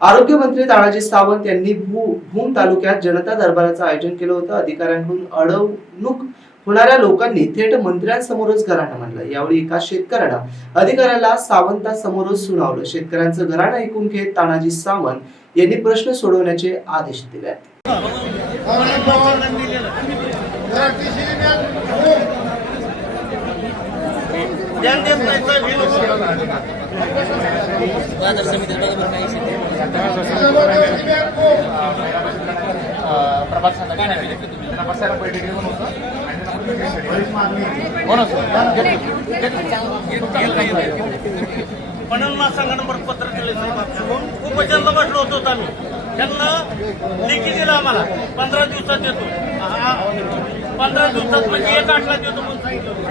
आरोग्यमंत्री तानाजी सावंत यांनी भू भूम तालुक्यात जनता दरबाराचं आयोजन केलं होतं. अधिकाऱ्यांकडून अडवणूक होणाऱ्या लोकांनी थेट मंत्र्यांसमोरच घराणं म्हणलं यावेळी एका शेतकऱ्यानं अधिकाऱ्याला सावंतासमोरच सुनावलं. शेतकऱ्यांचं घराणं ऐकून घेत तानाजी सावंत यांनी प्रश्न सोडवण्याचे आदेश दिले आहेत देत प्रभात सांगा नाही प्रभात साहेब बैठक घेऊन होतं म्हणून मला पत्र दिले साहेब आपल्याकडून उपचंद बसलो होतो आम्ही त्यांना लेखी दिला आम्हाला. पंधरा दिवसात देतो हा, पंधरा दिवसात म्हणजे एक आठला देतो म्हणून सांगितलं होतं.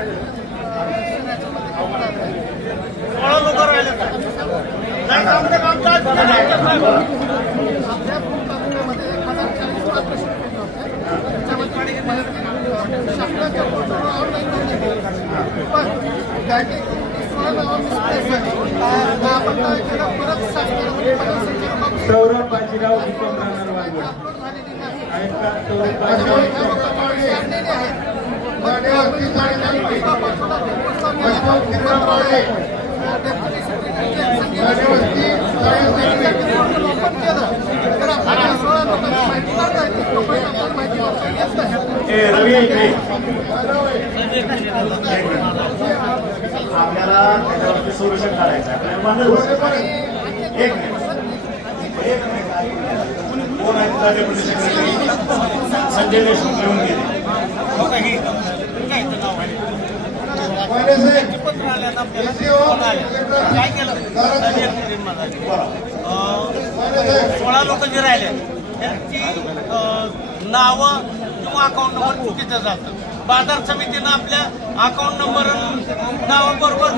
सोळा लोक राहिले नाही आमचं काम तर आज केलं आमचं साहेब. सौरभ बाजीराव विक्रम राहणार वाघवड आहेत आपल्याला त्याच्यावरती सोल्युशन काढायचं आहे. एक कोण संजय देशमुख घेऊन गेले पत्र आल्यात आपल्याला फोन आले. काय केलं सोळा लोक जे राहिले त्यांची नावं किंवा अकाउंट नंबर चुकीचं जातं बाजार समितीनं आपल्या अकाउंट नंबर नावा बरोबर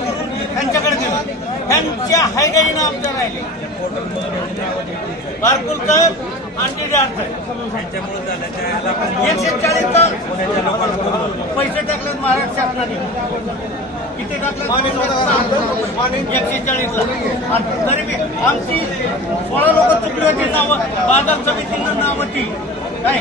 त्यांच्याकडे दिलं त्यांच्या हायगाईनं आमच्या राहिले बारकुल साहेब आणि एकशे चाळीस पैसे टाकलेत महाराष्ट्र शासनाने. एकशे चाळीसला तरी बी आमची सोळा लोक चुकली होती नावं बाजार समितीनं नावं ती काय